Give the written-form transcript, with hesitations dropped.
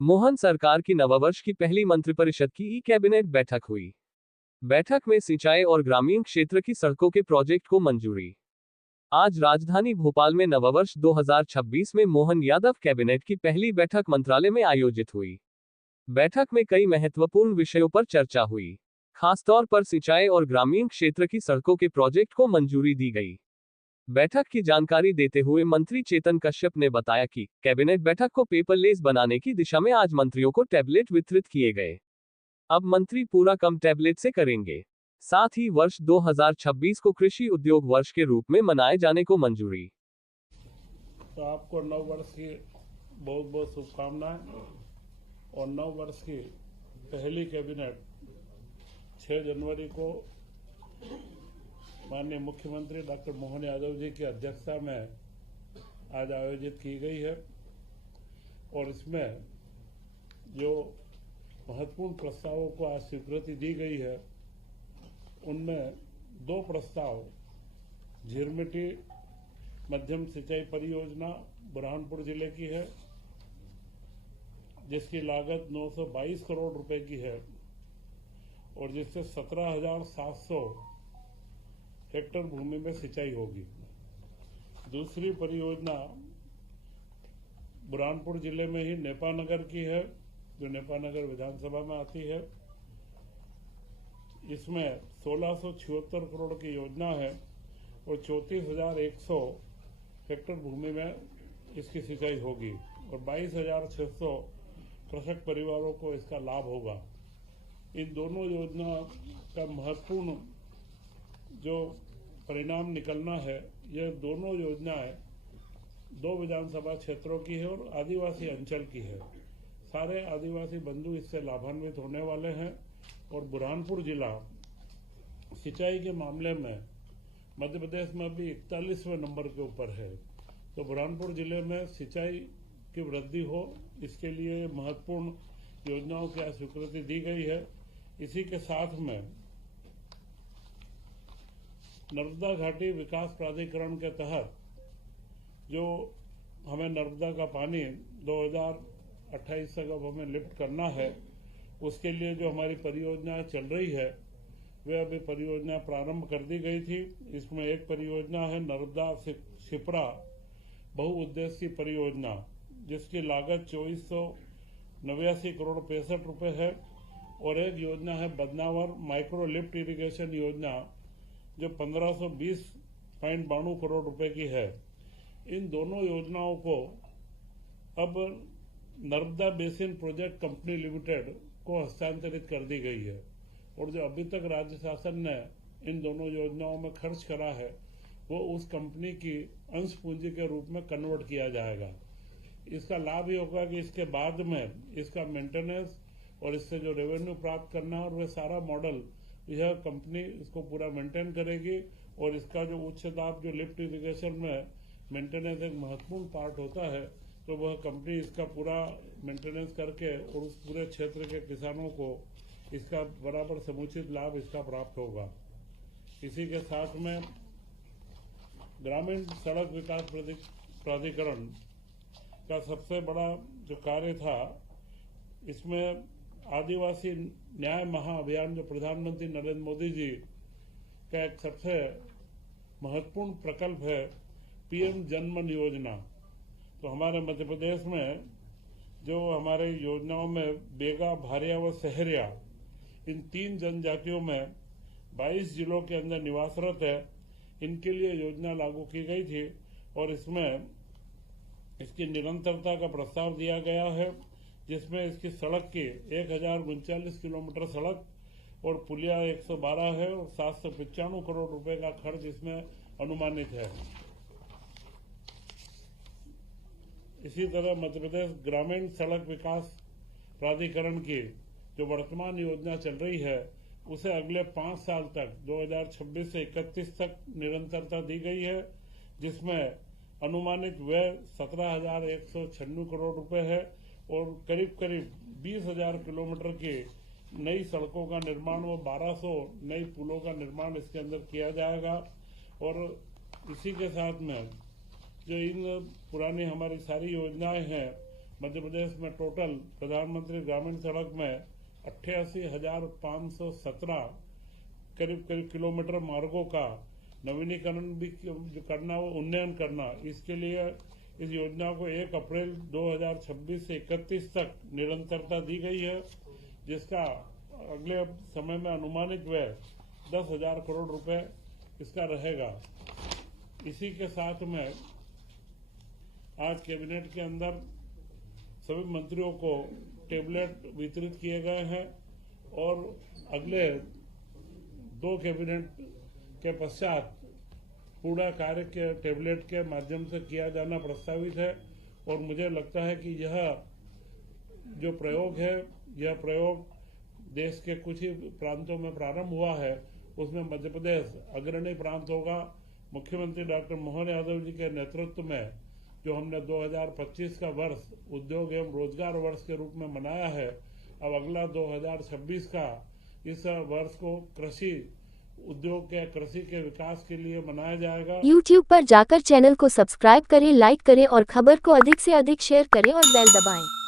मोहन सरकार की नववर्ष की पहली मंत्रिपरिषद की ई कैबिनेट बैठक हुई। बैठक में सिंचाई और ग्रामीण क्षेत्र की सड़कों के प्रोजेक्ट को मंजूरी। आज राजधानी भोपाल में नववर्ष 2026 में मोहन यादव कैबिनेट की पहली बैठक मंत्रालय में आयोजित हुई। बैठक में कई महत्वपूर्ण विषयों पर चर्चा हुई। खासतौर पर सिंचाई और ग्रामीण क्षेत्र की सड़कों के प्रोजेक्ट को मंजूरी दी गई। बैठक की जानकारी देते हुए मंत्री चेतन कश्यप ने बताया कि कैबिनेट बैठक को पेपरलेस बनाने की दिशा में आज मंत्रियों को टैबलेट वितरित किए गए। अब मंत्री पूरा काम टैबलेट से करेंगे। साथ ही वर्ष 2026 को कृषि उद्योग वर्ष के रूप में मनाए जाने को मंजूरी। तो आपको नव वर्ष की बहुत बहुत शुभकामनाएं और नव वर्ष की पहली कैबिनेट 6 जनवरी को माननीय मुख्यमंत्री डॉक्टर मोहन यादव जी की अध्यक्षता में आज आयोजित की गई है और इसमें जो महत्वपूर्ण प्रस्तावों को आज स्वीकृति दी गई है उनमें 2 प्रस्ताव झीरमिटी मध्यम सिंचाई परियोजना बुरहानपुर जिले की है जिसकी लागत 922 करोड़ रुपए की है और जिससे 17,700 हेक्टेयर भूमि में सिंचाई होगी। दूसरी परियोजना बुरहानपुर जिले में ही नेपानगर की है जो नेपानगर विधानसभा में आती है। इसमें 1676 करोड़ की योजना है और 34,100 हेक्टेयर भूमि में इसकी सिंचाई होगी और 22,600 कृषक परिवारों को इसका लाभ होगा। इन दोनों योजना का महत्वपूर्ण जो परिणाम निकलना है, यह दोनों योजनाएं 2 विधानसभा क्षेत्रों की है और आदिवासी अंचल की है। सारे आदिवासी बंधु इससे लाभान्वित होने वाले हैं और बुरहानपुर जिला सिंचाई के मामले में मध्य प्रदेश में अभी 41वें नंबर के ऊपर है। तो बुरहानपुर जिले में सिंचाई की वृद्धि हो, इसके लिए महत्वपूर्ण योजनाओं की स्वीकृति दी गई है। इसी के साथ में नर्मदा घाटी विकास प्राधिकरण के तहत जो हमें नर्मदा का पानी 2028 तक अब हमें लिफ्ट करना है, उसके लिए जो हमारी परियोजनाएं चल रही है वे अभी परियोजना प्रारंभ कर दी गई थी। इसमें एक परियोजना है नर्मदा शिप्रा बहुउद्देशीय परियोजना जिसकी लागत 2489 करोड़ 65 रुपए है और एक योजना है बदनावर माइक्रो लिफ्ट इरिगेशन योजना जो 1520.92 करोड़ रुपए की है। इन दोनों योजनाओं को अब Narmada basin project company limited को हस्तांतरित कर दी गई है और जो अभी तक राज्य शासन ने इन दोनों योजनाओं में खर्च करा है वो उस कंपनी की अंश पूंजी के रूप में कन्वर्ट किया जाएगा। इसका लाभ ये होगा कि इसके बाद में इसका मेंटेनेंस और इससे जो रेवेन्यू प्राप्त करना है और वह सारा मॉडल यह कंपनी इसको पूरा मेंटेन करेगी और इसका जो उच्च दाब जो लिफ्ट इरिगेशन में मेंटेनेंस एक महत्वपूर्ण पार्ट होता है तो वह कंपनी इसका पूरा मेंटेनेंस करके और उस पूरे क्षेत्र के किसानों को इसका बराबर समुचित लाभ इसका प्राप्त होगा। इसी के साथ में ग्रामीण सड़क विकास प्राधिकरण का सबसे बड़ा जो कार्य था, इसमें आदिवासी न्याय महाअभियान जो प्रधानमंत्री नरेंद्र मोदी जी का एक सबसे महत्वपूर्ण प्रकल्प है पीएम जनमन योजना। तो हमारे मध्य प्रदेश में जो हमारे योजनाओं में बेगा, भारिया व सहरिया इन 3 जनजातियों में 22 जिलों के अंदर निवासरत है, इनके लिए योजना लागू की गई थी और इसमें इसकी निरंतरता का प्रस्ताव दिया गया है जिसमें इसकी सड़क की 1039 किलोमीटर सड़क और पुलिया 112 है और 795 करोड़ रुपए का खर्च इसमें अनुमानित है। इसी तरह मध्य प्रदेश ग्रामीण सड़क विकास प्राधिकरण की जो वर्तमान योजना चल रही है उसे अगले 5 साल तक 2026 से 31 तक निरंतरता दी गई है जिसमें अनुमानित व्यय 17,196 करोड़ रुपए है और करीब करीब 20,000 किलोमीटर की नई सड़कों का निर्माण व 1200 नई पुलों का निर्माण इसके अंदर किया जाएगा। और इसी के साथ में जो इन पुरानी हमारी सारी योजनाएं हैं मध्य प्रदेश में टोटल प्रधानमंत्री ग्रामीण सड़क में 88,517 करीब किलोमीटर मार्गों का नवीनीकरण भी जो करना, वो उन्नयन करना। इसके लिए इस योजना को 1 अप्रैल 2026 से 31 तक निरंतरता दी गई है, जिसका अगले समय में अनुमानित व्यय 10,000 करोड़ रुपए इसका रहेगा। इसी के साथ में आज कैबिनेट के अंदर सभी मंत्रियों को टेबलेट वितरित किए गए हैं और अगले 2 कैबिनेट के पश्चात पूरा कार्य के टेबलेट के माध्यम से किया जाना प्रस्तावित है। और मुझे लगता है कि यह जो प्रयोग है, यह प्रयोग देश के कुछ ही प्रांतों में प्रारंभ हुआ है, उसमें मध्य प्रदेश अग्रणी प्रांत होगा। मुख्यमंत्री डॉक्टर मोहन यादव जी के नेतृत्व में जो हमने 2025 का वर्ष उद्योग एवं रोजगार वर्ष के रूप में मनाया है, अब अगला 2026 का इस वर्ष को कृषि उद्योग के, कृषि के विकास के लिए मनाया जाएगा। YouTube पर जाकर चैनल को सब्सक्राइब करें, लाइक करें और खबर को अधिक से अधिक शेयर करें और बेल दबाएं।